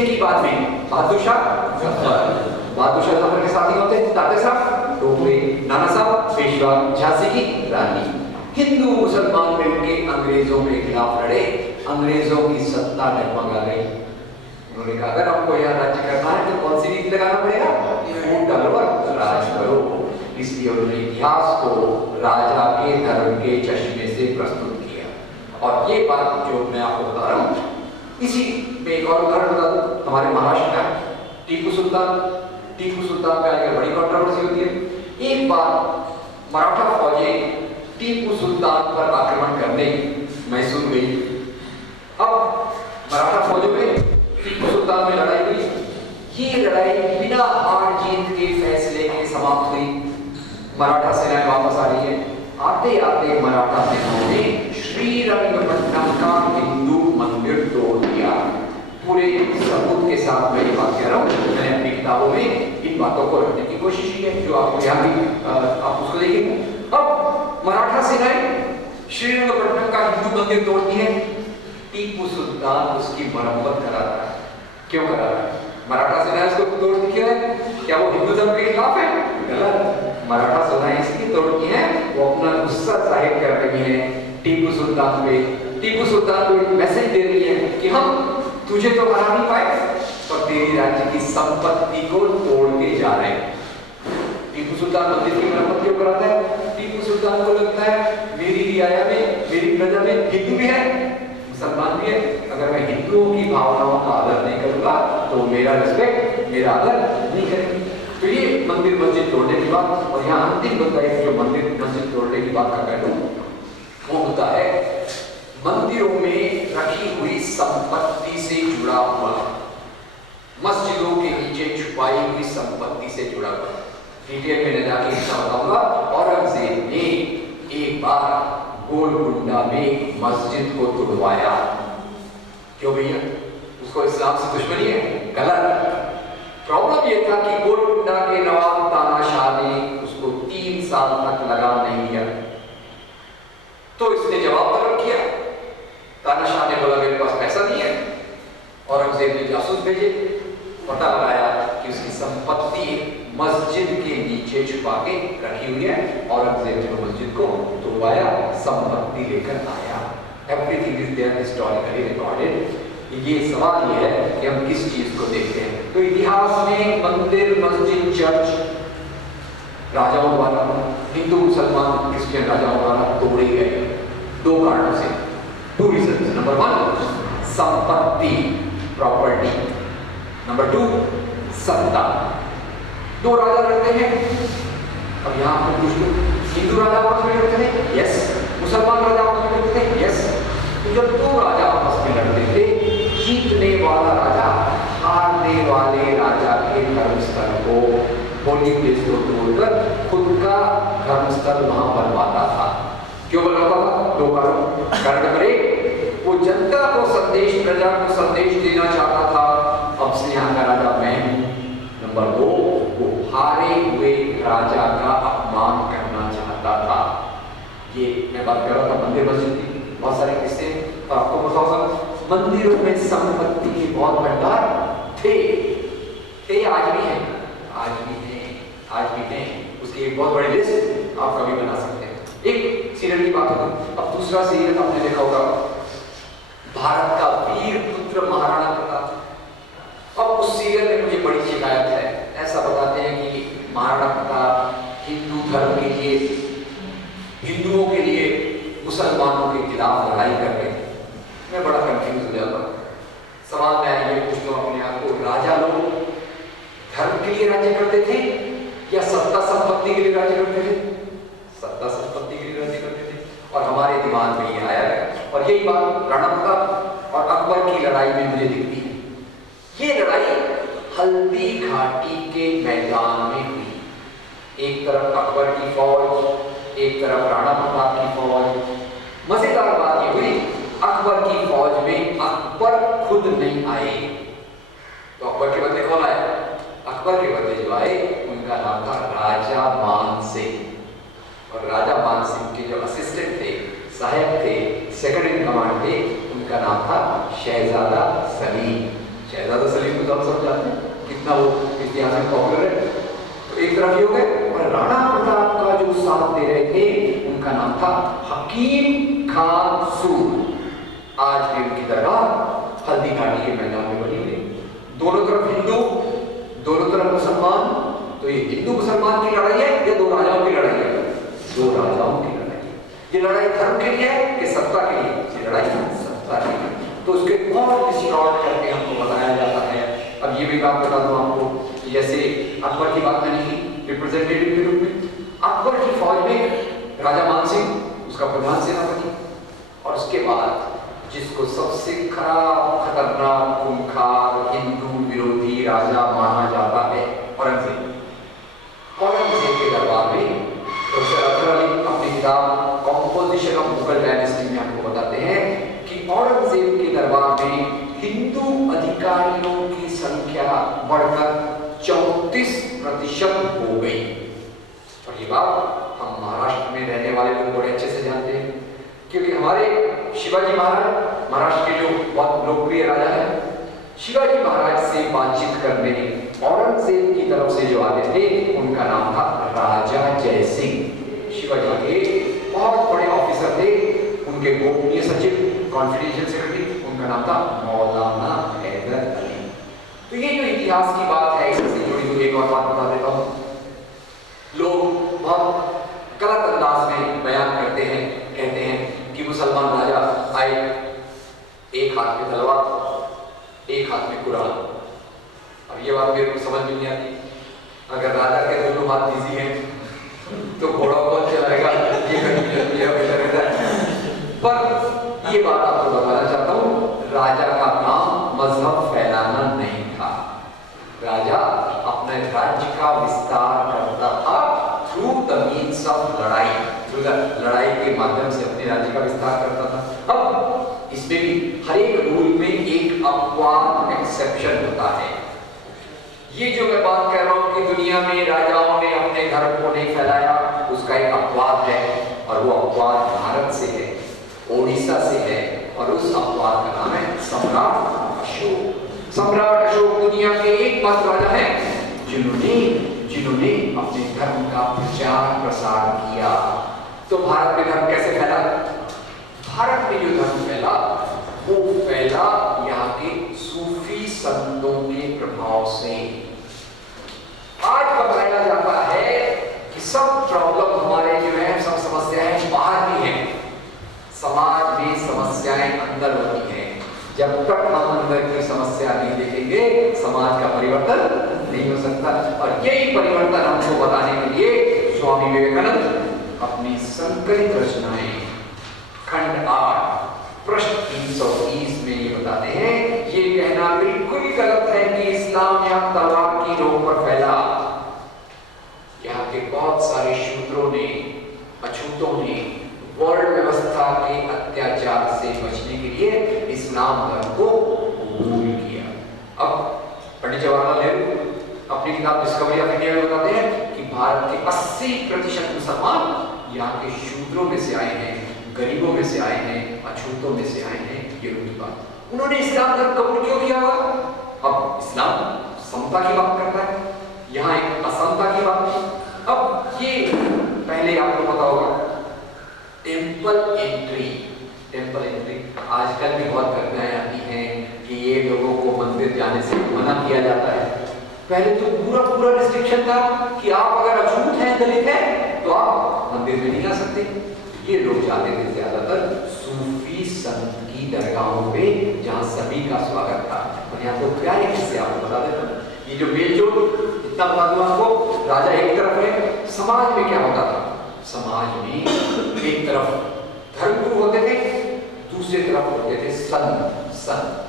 थे कि बाद में बहादुर शाह जफर के साथी होते हैं, तात्या साहब टोपे, नाना साहब पेशवा, झांसी की रानी। हिंदू मुसलमान मिलके अंग्रेजों के खिलाफ लड़े, अंग्रेजों की सत्ता डगमगा गई। उन्होंने कहा अगर आपको यहाँ राज्य करना है तो कौन सी नीति लगाना पड़ेगा, फूट डालो और राज करो। इसलिए उन्होंने इतिहास को राजा के धर्म के चश्मे से प्रस्तुत किया। और ये बात जो मैं आपको बता रहा हूँ, इसी में एक और उदाहरण बता दूं, हमारे महाराष्ट्र का टीपू सुल्तान पे आजकल बड़ी कंट्रोवर्सी होती है। एक बार मराठा फौजें टीपू सुल्तान पर आक्रमण करने मैसूर गई। अब मराठा फौजों में टीपू सुल्तान में लड़ाई हुई। ये लड़ाई बिना हार जीत के फैसले के समाप्त हुई। मराठा सेना वापस आ रही है। आते आते मराठा सेनाओं ने श्रीरंगपट्टनम का हिंदू मंदिर तोड़ दिया। पूरे सबूत के साथ मैं ये बात कह रहा हूँ, मैंने अपनी किताबों में इन बातों को रखने की कोशिश की है, जो आपको यहाँ भी आप उसको देखेंगे। अब मराठा सेनाएं श्रीरंगपट्टनम का हिंदू मंदिर तोड़ती है। टीपू सुल्तान उसकी मरम्मत करा रहा है। क्यों करा रहा है? मराठा सेना इसको तोड़ती क्यों है? क्या वो हिंदू धर्म के खिलाफ है? गलत। मराठा सेना इसलिए तोड़ती है, वो अपना गुस्सा जाहिर कर रही है टीपू सुल्तान पे। टीपू सुल्तान को एक मैसेज दे रही है कि हम तुझे तो हरा नहीं पाए, पर तेरी राज्य की संपत्ति को तोड़ के जा रहे हैं। टीपू सुल्तान मंदिर की मरम्मत क्यों कराता है? टीपू सुल्तान को लगता है मेरी रियाया में, मेरी प्रजा में हिंदू भी है, मुसलमान भी है। अगर मैं हिंदुओं की भावनाओं का आदर नहीं करूंगा तो मेरा रिस्पेक्ट, मेरा आदर नहीं करेंगे। तो ये मंदिर मस्जिद तोड़ने की बात, और यहाँ अंतिम मुद्दा है जो मंदिर मस्जिद तोड़ने की बात का पहलू वो होता है मंदिरों में रखी हुई संपत्ति से जुड़ा हुआ, मस्जिदों के नीचे छुपाई हुई संपत्ति से जुड़ा हुआ। डिटेल में जाके हिस्सा बताऊंगा। औरंगजेब ने एक बार गोलकुंडा में मस्जिद को तोड़वाया। क्यों भैया? उसको इस्लाम से दुश्मनी है? गलत। प्रॉब्लम यह था कि गोलकुंडा के नवाब तानाशाह ने उसको 3 साल तक लगान नहीं दिया, तो इसने जवाब तलब किया। तानाशाह ने बोला मेरे पास पैसा नहीं है। औरंगजेब ने जासूस भेजे, पता लगाया कि उसकी संपत्ति मस्जिद के नीचे छुपा के रखी हुई है। औरंगजेब ने मस्जिद को तोड़वाया, संपत्ति लेकर आया। Everything is there historically recorded. ये सवाल ये है कि हम किस चीज को देखते हैं। तो इतिहास में मंदिर, मस्जिद, चर्च राजाओं द्वारा, हिंदू, मुसलमान, क्रिश्चियन राजाओं द्वारा तोड़े गए 2 कारणों से, 2 रीजंस। नंबर 1 संपत्ति, प्रॉपर्टी। नंबर 2 सत्ता। 2 राजा लड़ते हैं। अब यहाँ पर पूछ लो, हिंदू राजा आपस में लड़ते थे? यस। मुसलमान राजा आपस में लड़ते थे? यस। तो जब 2 राजा आपस में लड़ते थे, जीतने वाला राजा हारने वाले राजा के धर्मस्थल को, होली प्लेस को तोड़कर खुद का धर्मस्थल वहां बनवाता था। क्यों बनवाता था? 2 कारण। नंबर 1, वो जनता को संदेश, प्रजा को संदेश देना चाहता था, अब से यहाँ का राजा मैं हूं। नंबर 2, वो हारे हुए राजा का अपमान करना चाहता था। ये मैं बात कर रहा था मंदिर मस्जिद की। बहुत सारे किस्से और आपको बताऊंगा। मंदिरों में संपत्ति के बहुत भंडार थे, आज भी हैं, आज भी हैं। उसकी एक बहुत बड़ी लिस्ट आप कभी बना सकते हैं। एक सीरियल की बात होगी। अब दूसरा सीरियल आपने देखा होगा, भारत का वीर पुत्र महाराणा प्रताप। अब उस सीरियल में मुझे बड़ी शिकायत है। ऐसा बताते हैं कि महाराणा प्रताप हिंदू धर्म के लिए, हिंदुओं के लिए मुसलमानों के खिलाफ लड़ाई कर रहे थे। मैं बड़ा कंफ्यूज हो जाता हूँ। सवाल मैं ये पूछता हूँ अपने आप को, राजा लोग धर्म के लिए राज्य करते थे या सत्ता संपत्ति के लिए राज्य करते थे? सत्ता संपत्ति के लिए राज्य करते थे। और हमारे दिमाग में ये आया है, और यही बात राणा प्रताप और अकबर की लड़ाई में मुझे दिखती है। ये लड़ाई हल्दी घाटी के मैदान में हुई। एक तरफ अकबर की फौज, एक तरफ राणा प्रताप की फौज। मजेदार बात ये हुई, अकबर की फौज में अकबर खुद नहीं आए, तो अकबर के बदले कौन आया? अकबर के बदले जो आए उनका नाम था राजा मान सिंह। और राजा मान सिंह के जो असिस्टेंट थे, सहायक थे, सेकंड इन कमांड थे, उनका नाम था शहजादा सलीम। शहजादा सलीम कितना वो इतिहास में पॉपुलर है। तो एक तरफ ये हो गए, और राणा प्रताप का जो साथ दे रहे थे उनका नाम था हकीम खान सूर। आज भी उनकी दरगाह हल्दी घाटी के मैदान में बनी हुई है। दोनों तरफ हिंदू, दोनों तरफ मुसलमान। तो ये हिंदू मुसलमान की लड़ाई है या दो राजाओं की लड़ाई है? दो राजाओं की लड़ाई है। ये लड़ाई धर्म के लिए है कि सत्ता के लिए? ये लड़ाई सत्ता के लिए। तो उसके और डिस्ट्रॉय करके हमको बताया जाता है। अब ये भी बात बता दूं आपको, जैसे अकबर की बात मैंने की रिप्रेजेंटेटिव के रूप में। अकबर की फौज में राजा मान सिंह उसका प्रधान सेनापति, और उसके बाद जिसको सबसे खराब, खतरनाक, खूंखार, हिंदू विरोधी राजा माना जाता है औरंगजेब। औरंगजेब के दरबार में प्रोफेसर अजहर अली अपनी किताब कॉम्पोजिशन ऑफ मुगल डायनेस्टी में हमको बताते हैं कि औरंगजेब के दरबार में हिंदू अधिकारियों की संख्या बढ़कर 34% हो गई। और ये बात हम महाराष्ट्र में रहने वाले लोग बड़े अच्छे से जानते हैं, क्योंकि हमारे शिवाजी महाराज, महाराष्ट्र के जो बहुत लोकप्रिय राजा है, शिवाजी महाराज से बातचीत करने औरंगजेब की तरफ से जो आते थे उनका नाम था राजा जय सिंह। शिवाजी के बहुत बड़े ऑफिसर थे, उनके गोपनीय सचिव, कॉन्फिडेंशियल सेक्रेटरी, उनका नाम था मौलाना हैदर अली। तो ये जो इतिहास की बात है, इससे जुड़ी हुई एक और बात बता देता हूँ। लोग बहुत गलत अंदाज में बयान करते हैं, कहते हैं कि मुसलमान राजा आए, एक हाथ में तलवार, एक हाथ में कुरान। अब ये बात मेरे को समझ में नहीं आती। अगर राजा के दोनों हाथ बिजी हैं तो घोड़ा कौन चलाएगा? ये रहता है। पर ये बात आपको बताना चाहता हूँ, राजा का काम मजहब फैलाना नहीं था। राजा अपने राज्य का विस्तार करता था थ्रू द मीन्स ऑफ लड़ाई, थ्रू द लड़ाई के माध्यम से अपने राज्य का विस्तार करता था। अब इसमें भी हर एक रूल में एक अपवाद, एक्सेप्शन होता है। ये जो मैं बात कह रहा हूँ कि दुनिया में राजाओं ने अपने धर्म को नहीं फैलाया, उसका एक अपवाद है, और वो अपवाद भारत से है, ओडिशा से है, और उस अपवाद का नाम है सम्राट अशोक। सम्राट अशोक दुनिया के एकमात्र राजा हैं जिन्होंने अपने धर्म का प्रचार प्रसार किया। तो भारत में धर्म कैसे फैला? भारत में जो धर्म फैला वो फैला यहाँ के सूफी संतों के प्रभाव से। आज बताया जाता है कि सब प्रॉब्लम हमारे जो है, सब समस्याएं बाहर की हैं, समाज में समस्याएं अंदर होती हैं। जब तक हम अंदर की समस्या नहीं देखेंगे, समाज का परिवर्तन नहीं हो सकता। और यही परिवर्तन हमको बताने के लिए स्वामी विवेकानंद अपनी संकलित रचनाएं खंड 8 पृष्ठ 330 में ये बताते हैं, ये कहना बिल्कुल गलत है कि इस्लाम यहाँ तलवार की नोक पर फैला। यहाँ के बहुत सारे शूद्रों ने, अछूतों ने वर्ण व्यवस्था के अत्याचार से बचने के लिए इस्लाम धर्म को कबूल किया। अब पंडित जवाहरलाल नेहरू अपनी किताब डिस्कवरी ऑफ इंडिया में बताते हैं कि भारत के 80% मुसलमान यहाँ के शूद्रों में से आए हैं, गरीबों में से आए हैं, अछूतों में से आए हैं। ये उनकी बात। उन्होंने इस्लाम धर्म कबूल क्यों किया होगा? अब इस्लाम समता की बात करता है, यहाँ एक असमता की बात है। अब ये पहले आपको पता होगा टेम्पल एंट्री आजकल भी बहुत घटनाएं आती हैं कि ये लोगों को मंदिर जाने से मना किया जाता है। पहले तो पूरा रिस्ट्रिक्शन था कि आप अगर अछूत हैं, दलित हैं, तो आप मंदिर में नहीं आ सकते। ये लोग जाते थे ज्यादातर सूफी संत की दरगाहों पे, जहां सभी का स्वागत था। और यहाँ तो प्यारे किस्से आपको बता देता हूँ, ये जो मेलजोल इतना बता दूं आपको, राजा एक तरफ है, समाज में क्या होता था? समाज में एक तरफ धर्मगुरु होते थे, दूसरी तरफ होते थे संत।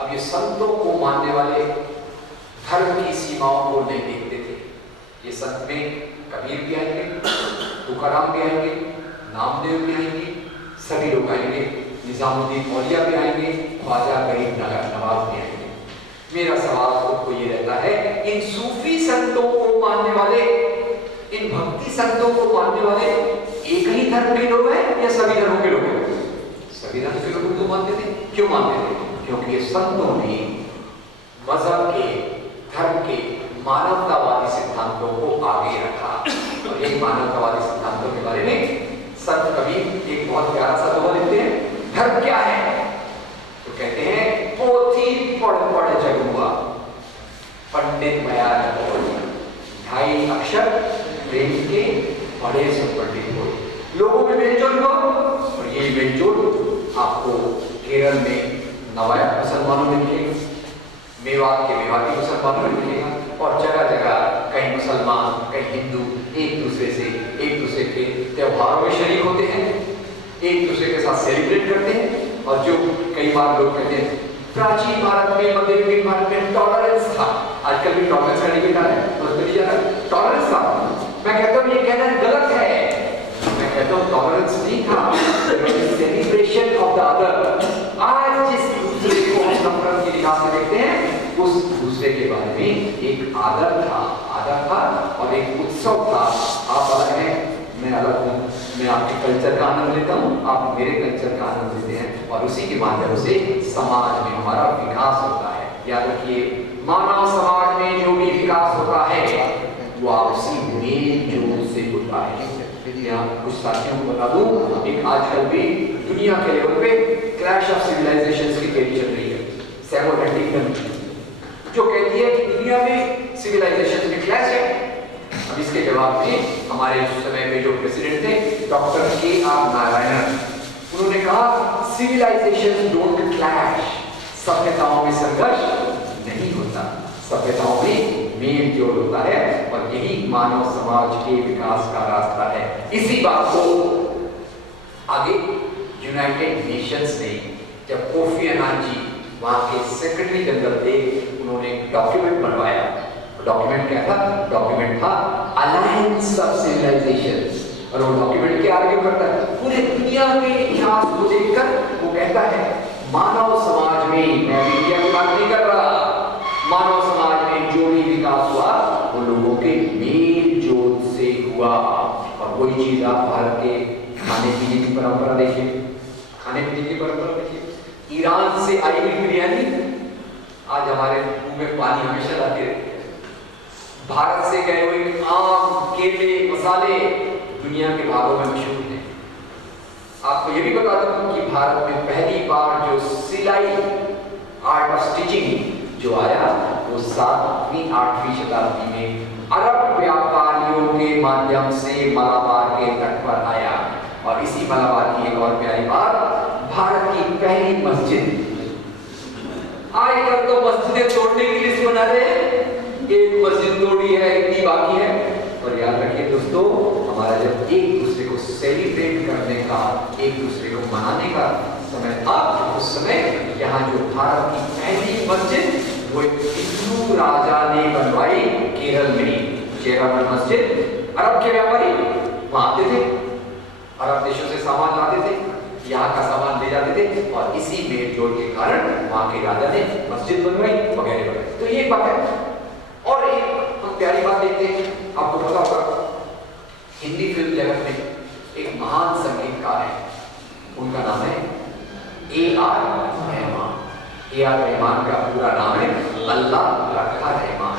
अब ये संतों को मानने वाले धर्म की सीमाओं को नहीं देखते थे। ये संत में कबीर भी आएंगे, तुकाराम भी आएंगे, नामदेव भी आएंगे, सभी लोग आएंगे, निजामुद्दीन औलिया भी आएंगे, ख्वाजा गरीब नवाज भी आएंगे। मेरा सवाल आपको ये रहता है, इन सूफी संतों को मानने वाले, इन भक्ति संतों को मानने वाले एक ही धर्म के लोग हैं या सभी धर्मों के लोग हैं? सभी धर्म के लोग तो मानते थे। क्यों मानते थे? क्योंकि ये संतों ने मजहब के, धर्म मानवतावादी सिद्धांतों को आगे रखा। और इन मानवतावादी सिद्धांतों के बारे में संत कबीर एक बहुत प्यारा सा दोहा लिखते हैं, धर्म क्या है? तो कहते हैं, पोथी पढ़ पढ़ जग हुआ, पंडित भया न कोई, ढाई अक्षर प्रेम के बड़े से पंडित हुए। लोगों में मेलजोल हुआ, और ये मेलजोल आपको केरल में नवायक मुसलमानों में मिलेगा, मेवात के मेवाती मुसलमानों में मिलेगा, और जगह जगह कई मुसलमान कई हिंदू एक दूसरे के त्योहारों में शरीक होते हैं, एक दूसरे के साथ सेलिब्रेट करते हैं। और जो कई बार लोग कहते हैं प्राचीन भारत में, मध्ययुगीन भारत में टॉलरेंस था, आजकल भी टॉलरेंस का डिबेट आ रहा है, उस पर जाना टॉलरेंस था। मैं कहता हूँ ये कहना गलत है, मैं कहता हूँ टॉलरेंस नहीं था, सेलिब्रेशन ऑफ द अदर। आज जिस दूसरे को हम नफरत की निगाह से देखते हैं, उस दूसरे के बारे में एक आदर था और एक उत्सव था। आप अलग हैं, मैं अलग हूँ, मैं आपके कल्चर का आनंद लेता हूँ, आप मेरे कल्चर का आनंद लेते हैं, और उसी के माध्यम से समाज में हमारा विकास होता है। याद रखिए, मानव समाज में जो भी विकास होता है वो आपसी मेल जोल से होता है। यहाँ कुछ साथियों को बता दूं, एक आजकल भी दुनिया के लेवल पे क्रैश ऑफ सिविलाइजेशंस की थ्योरी चल रही है, सैमो हंटिंगटन, जो कहती है कि दुनिया में सिविलाइजेशन में क्लैश है। अब इसके जवाब में हमारे उस समय में जो प्रेसिडेंट थे डॉक्टर के.आर. नारायणन, उन्होंने कहा सिविलाइजेशन डोंट क्लैश, सभ्यताओं में संघर्ष नहीं होता, सभ्यताओं में मेल जोल होता है, और यही मानव समाज के विकास का रास्ता है। इसी बात को आगे यूनाइटेड नेशंस ने, जब कोफी अन्नान जी वहां के सेक्रेटरी जनरल थे, उन्होंने डॉक्यूमेंट बनवाया। डॉक्यूमेंट क्या था? डॉक्यूमेंट था अलायंस ऑफ सिविलाइजेशंस। और वो डॉक्यूमेंट क्या आर्ग्यू करता है? पूरे दुनिया के इतिहास को देखकर वो कहता है मानव समाज में, मैं इंडिया की बात नहीं कर रहा, मानव समाज में जो भी विकास हुआ वो लोगों के मेल जोल से हुआ। और वही चीज आप भारत के खाने पीने की परंपरा देखिए, खाने पीने की परंपरा देखिए, ईरान से आई हुई बिरयानी आज हमारे मुंह में पानी हमेशा लाती रहती है। भारत से गए हुए आम, केले, मसाले दुनिया के भागों में मशहूर हैं। आपको ये भी बता दूं कि भारत में पहली बार जो सिलाई, आर्ट ऑफ स्टिचिंग जो आया, वो 7वीं 8वीं शताब्दी में अरब व्यापारियों के माध्यम से मलाबार के तट पर आया। और इसी मलाबार की एक और प्यारी बात, भारत की पहली मस्जिद, आजकल तो मस्जिदें तोड़ने की लिस्ट बना रहे हैं, एक मस्जिद तोड़ी है, इतनी बाकी है। और याद रखिए दोस्तों, हमारा जब एक दूसरे को सेलिब्रेट करने का, एक दूसरे को मनाने का समय था, उस समय यहाँ जो भारत की पहली मस्जिद वो एक हिंदू राजा ने बनवाई केरल में, चेरापुंजी मस्जिद। अरब के व्यापारी वहां आते थे, अरब देशों से सामान लाते थे, यहाँ का सामान ले जाते थे, और इसी मेल जोल के कारण वहां के राजा ने मस्जिद बनवाई वगैरह वगैरह। तो ये बात है। और एक हम प्यारी बात देखते हैं, आपको पता होगा हिंदी फिल्म जगत में एक महान संगीतकार है, उनका नाम है ए.आर. रहमान। ए.आर. रहमान का पूरा नाम है अल्लाह रखा रहमान।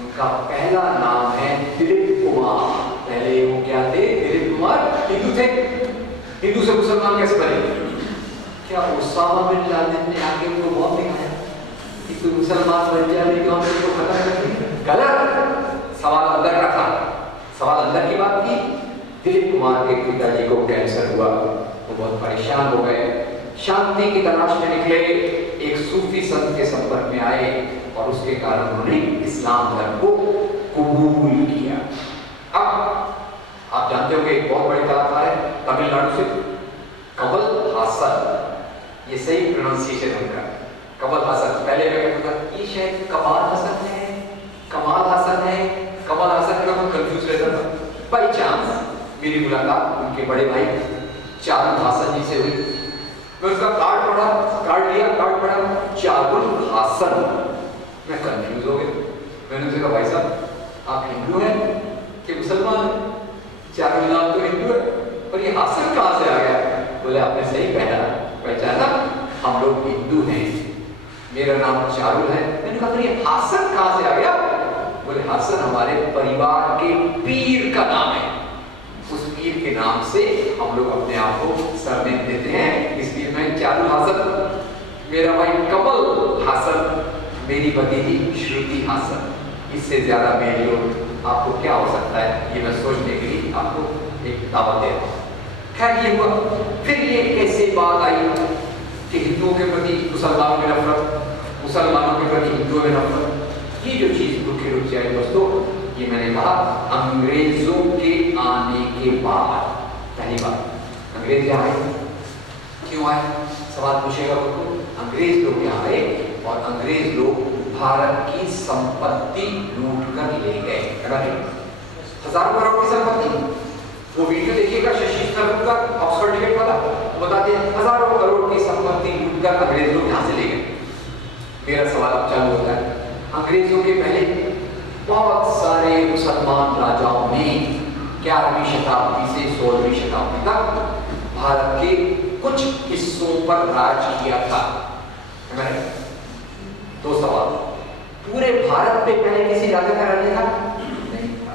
उनका पहला नाम है दिलीप कुमार। पहले वो क्या थे? दिलीप कुमार। हिंदू थे, हिंदू से मुसलमान कैसे बने? क्या उसामा बिन लादेन ने आके उनको बॉम्ब दिखाया कि तू मुसलमान बन जा, नहीं तो हम तुमको खत्म कर देंगे? गलत। सवाल अंदर का था, सवाल अंदर की बात थी। दिलीप कुमार के पिताजी को कैंसर हुआ, वो बहुत परेशान हो गए, शांति की तलाश में निकले, एक सूफी संत के संपर्क में आए, और उसके कारण उन्होंने इस्लाम धर्म को कबूल किया। अब आप जानते हो कि एक बहुत बड़े कलाकार है तमिलनाडु से, कमल हासन। ये सही प्रोनाउंसिएशन है उनका, कमल हासन। पहले मैं कहता था ये शायद कमाल हसन है, कमाल हसन है, कमल हासन का मैं कंफ्यूज रहता था। बाई चांस मेरी मुलाकात उनके बड़े भाई चारुल हासन जी से हुई। मैं उसका कार्ड पढ़ा, कार्ड लिया, कार्ड पढ़ा चारुल हासन। मैं कंफ्यूज हो गया। मैंने उनसे कहा भाई साहब आप हिंदू हैं कि मुसलमान हैं? चारुल नाम तो हिंदू है, पर ये हासन कहाँ से आ गया? बोले आपने सही पहचाना, हम लोग हिंदू हैं, मेरा नाम चारुल है। मैंने कहा ये हासन कहाँ से आ गया? हसन हमारे परिवार के पीर का नाम है। उस पीर के नाम से हम लोग अपने आप को सरनेम देते हैं। इसलिए मैं चारू हसन, मेरा भाई कमल हसन, मेरी भतीजी श्रुति हसन। इससे ज्यादा मेरे लोग आपको क्या हो सकता है, ये मैं सोचने के लिए आपको एक दावत दे रहा हूँ। खैर ये हुआ। फिर ये कैसे बात आई कि हिंदुओं के प्रति मुसलमानों में नफरत, मुसलमानों के प्रति हिंदुओं में नफरत। ये जो चीज रुक जाए दोस्तों, ये मैंने कहा अंग्रेजों के आने के बाद। पहली बात अंग्रेज यहाँ आए, क्यों आए, सवाल पूछेगा बिल्कुल। अंग्रेज लोग यहाँ आए और अंग्रेज लोग भारत की संपत्ति लूट कर ले गए। हजारों करोड़ की संपत्ति। वो वीडियो देखिएगा शशि थरूर का, ऑक्सफोर्ड डिबेट वाला, बताते हैं हजारों करोड़ की संपत्ति लूट कर अंग्रेज लोग यहाँ से ले गए। मेरा सवाल अब चालू होता है, अंग्रेजों के पहले बहुत सारे मुसलमान राजाओं ने 11वीं शताब्दी से 16वीं शताब्दी तक भारत के कुछ हिस्सों पर राज किया था। दो सवाल, पूरे भारत पे पहले किसी राजा का राज्य था? नहीं था।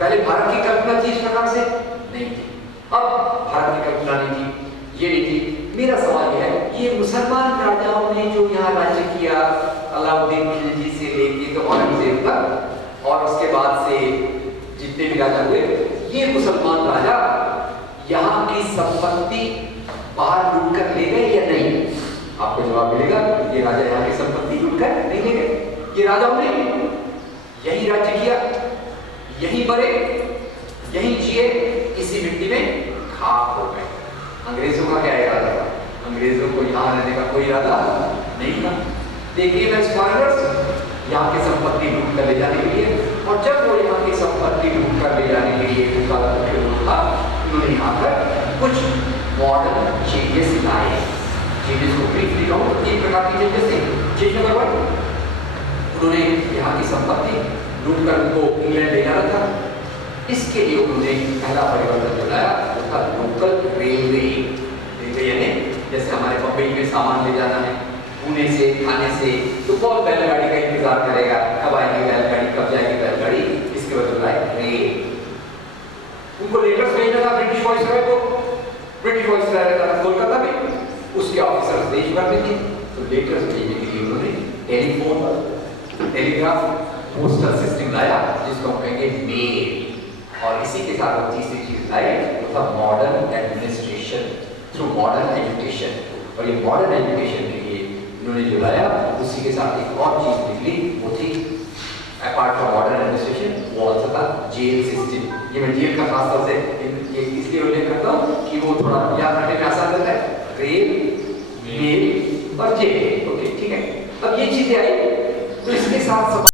पहले भारत की कल्पना थी इस प्रकार से? नहीं थी। अब भारत की कल्पना नहीं थी, ये नहीं थी। मेरा सवाल यह है, ये मुसलमान राजाओं ने जो यहाँ राज्य किया, अलाउद्दीन खिलजी से लेके तो औरंगजेब तक, और उसके बाद से जितने भी राजा हुए, ये मुसलमान राजा यहाँ की संपत्ति बाहर लूट कर ले गए या नहीं? आपको जवाब मिलेगा, ये राजा यहाँ की संपत्ति लूट कर नहीं ले गए। ये राजाओं ने यही राज्य किया, यही मरे, यही जिए, इसी मिट्टी में खाक हो गए। अंग्रेजों का क्या इरादा था? अंग्रेजों को यहाँ रहने का कोई इरादा नहीं था। देखिए मैं यहाँ की संपत्ति लूट कर ले जाने के लिए, और जब वो यहाँ की संपत्ति लूट कर ले जाने के लिए उन्होंने यहाँ पर कुछ मॉडर्न चेंजेस लाए। चेंजेस को ब्रीफ लिखा हूँ, 3 प्रकार की चेंजेस थे। चेंज नंबर 1, उन्होंने यहाँ की संपत्ति लूट कर उनको इंग्लैंड ले जाना था। इसके लिए उन्होंने पहला परिवर्तन जो लाया वो था लोकल रेलवे। यानी जैसे हमारे बम्बई में सामान ले जाना है, पुणे से, थाने से, तो बहुत बैलगाड़ी का इंतजार करेगा, कब आएगी बैलगाड़ी, कब जाएगी बैलगाड़ी। इसके बदले रेल। उनको लेटर्स भेजना था ब्रिटिश वाइसरॉय को। ब्रिटिश वाइसरॉय रहता था कोलकाता में, उसके ऑफिसर्स देश भर में थे, तो लेटर्स भेजने के लिए उन्होंने टेलीफोन, टेलीग्राफ, पोस्टल सिस्टम लाया, जिसको हम कहेंगे मेल। और इसी के साथ वो तीसरी चीज लाई, वो था modern administration through modern education. और ये मॉडर्न एजुकेशन के लिए उन्होंने जो लाया, उसी के साथ एक और चीज निकली, वो थी अपार्ट फ्रॉम मॉडर्न एडमिनिस्ट्रेशन, वो ऑल्सो था जेल सिस्टम। ये मैं जेल का खासतौर से इसलिए उल्लेख करता हूँ कि वो थोड़ा याद रखने में आसान रहता है। रेल, मेल और जेल। ओके ठीक है। अब ये चीजें आई, तो इसके साथ